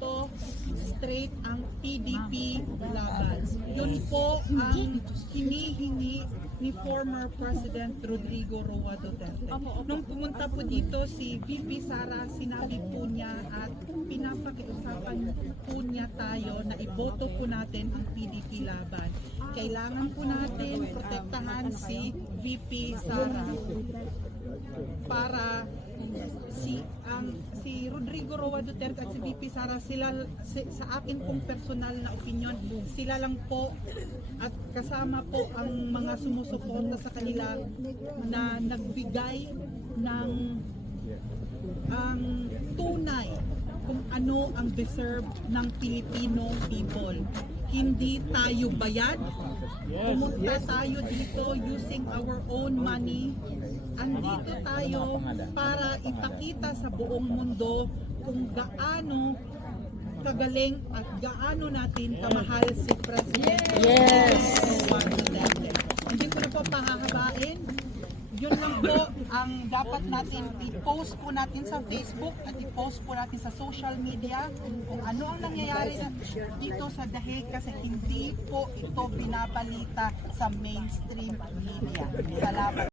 dito straight ang PDP laban. Yun po ang hinihingi ni former President Rodrigo Roa Duterte. Nung pumunta po dito si VP Sara, sinabi po niya at pinapakiusapan po niya tayo na iboto po natin ang PDP laban. Kailangan po natin protektahan si VP Sara para si Rodrigo Roa Duterte at si VP Sara, sa akin pong personal na opinion, sila lang po at kasama po ang mga sumusuporta sa kanila na nagbigay ng ang tunay kung ano ang deserve ng Filipino people. Hindi tayo bayad. Pumunta tayo dito using our own money. Andito tayo para ipakita sa buong mundo kung gaano kagaling at gaano natin kamahal si President Roa Duterte. Hindi ko na po pahahabain. Yun lang po ang dapat natin i-post po natin sa Facebook at i-post po natin sa social media kung ano ang nangyayari dito sa Dahig, kasi hindi po ito binabalita sa mainstream media. Salamat.